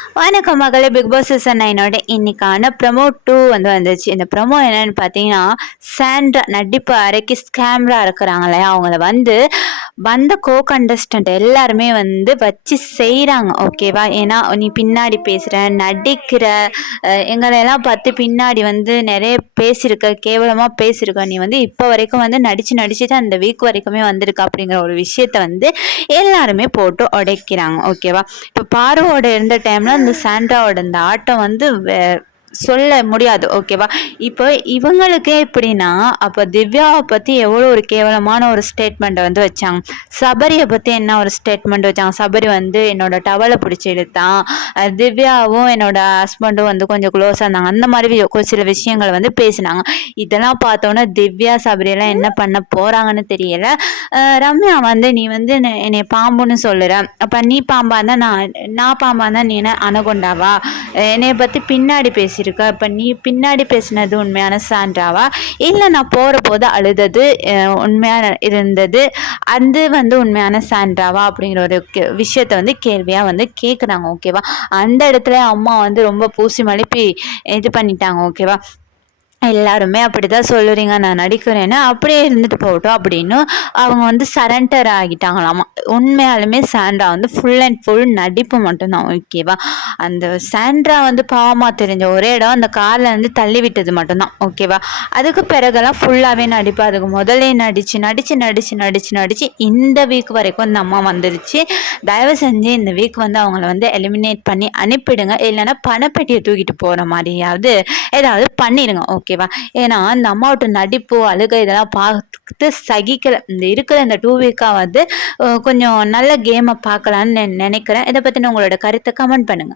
வணக்கம் மகளே. Big Boss season 9 இன்னைக்கான ப்ரமோ 2 வந்துச்சு. இந்த ப்ரமோ என்னன்னு பார்த்தீங்கன்னா, சாண்ட்ரா நடிப்பு அறைக்கு ஸ்கேம்ரா இருக்கிறாங்க இல்லையா, அவங்கள வந்த கண்டஸ்டன்ட் எல்லாருமே வச்சு செய்கிறாங்க. ஓகேவா? ஏன்னா நீ பின்னாடி பேசுகிற, நடிக்கிற, எங்களெல்லாம் பார்த்து பின்னாடி நிறைய பேசியிருக்க, கேவலமாக பேசியிருக்க, நீ இப்போ வரைக்கும் நடிச்சு தான் அந்த வீக் வரைக்குமே வந்திருக்க அப்படிங்கிற ஒரு விஷயத்த எல்லாருமே போட்டு உடைக்கிறாங்க. ஓகேவா? இப்போ பார்வோட இருந்த டைம்ல அந்த சாண்ட்ராவோட இந்த ஆட்டம் சொல்ல முடியாது. ஓகேவா? இப்போ இவங்களுக்கே எப்படின்னா, அப்போ திவ்யாவை பற்றி எவ்வளோ ஒரு கேவலமான ஒரு ஸ்டேட்மெண்ட்டை வச்சாங்க. சபரியை பற்றி என்ன ஒரு ஸ்டேட்மெண்ட் வச்சாங்க. சபரி என்னோட டவலை பிடிச்சி இழுத்தான், திவ்யாவும் என்னோட ஹஸ்பண்டும் கொஞ்சம் க்ளோஸாக இருந்தாங்க, அந்த மாதிரி சில விஷயங்கள் பேசினாங்க. இதெல்லாம் பார்த்தோன்னே திவ்யா சபரியெல்லாம் என்ன பண்ண போகிறாங்கன்னு தெரியல. ரம்யா நீ என்னை பாம்புன்னு சொல்லுற, அப்போ நீ பாம்பா இருந்தால் நான் பாம்பா இருந்தால் நீ என்ன அனகொண்டாவா? என்னை பற்றி பின்னாடி பேசியிருக்க, இப்போ நீ பின்னாடி பேசினது உண்மையான சான்றாவா, இல்லை நான் போகிற போது அழுதது உண்மையாக இருந்தது அது உண்மையான சான்றாவா அப்படிங்கிற ஒரு விஷயத்த கேள்வியாக கேட்குறாங்க. ஓகேவா? அந்த இடத்துல அம்மா ரொம்ப பூசி மழுப்பி இது பண்ணிட்டாங்க. ஓகேவா? எல்லாருமே அப்படிதான் சொல்லுறீங்க, நான் நடிக்கிறேன்னு, அப்படியே இருந்துட்டு போகட்டும் அப்படின்னு அவங்க சரண்டர் ஆகிட்டாங்களாமா. உண்மையாலுமே சாண்ட்ரா ஃபுல் அண்ட் ஃபுல் நடிப்பு மட்டும்தான். ஓகேவா? அந்த சாண்ட்ரா பாவமாக தெரிஞ்ச ஒரே இடம் அந்த காரில் தள்ளி விட்டது மட்டும்தான். ஓகேவா? அதுக்கு பிறகெல்லாம் ஃபுல்லாகவே நடிப்பு. அதுக்கு முதலே நடிச்சு இந்த வீக் வரைக்கும் இந்த அம்மா வந்துருச்சு. தயவு செஞ்சு இந்த வீக் அவங்கள எலிமினேட் பண்ணி அனுப்பிடுங்க. இல்லைன்னா பணப்பெட்டியை தூக்கிட்டு போகிற மாதிரியாவது ஏதாவது பண்ணிடுங்க. ஓகேவா? ஏன்னா அந்த அம்மாவோட நடிப்பு, அழுகை இதெல்லாம் பார்த்து சகிக்கல. இந்த இருக்கிற இந்த 2 வீக்காக கொஞ்சம் நல்ல கேமை பார்க்கலான்னு நினைக்கிறேன். இதை பற்றின உங்களோட கருத்தை கமெண்ட் பண்ணுங்க.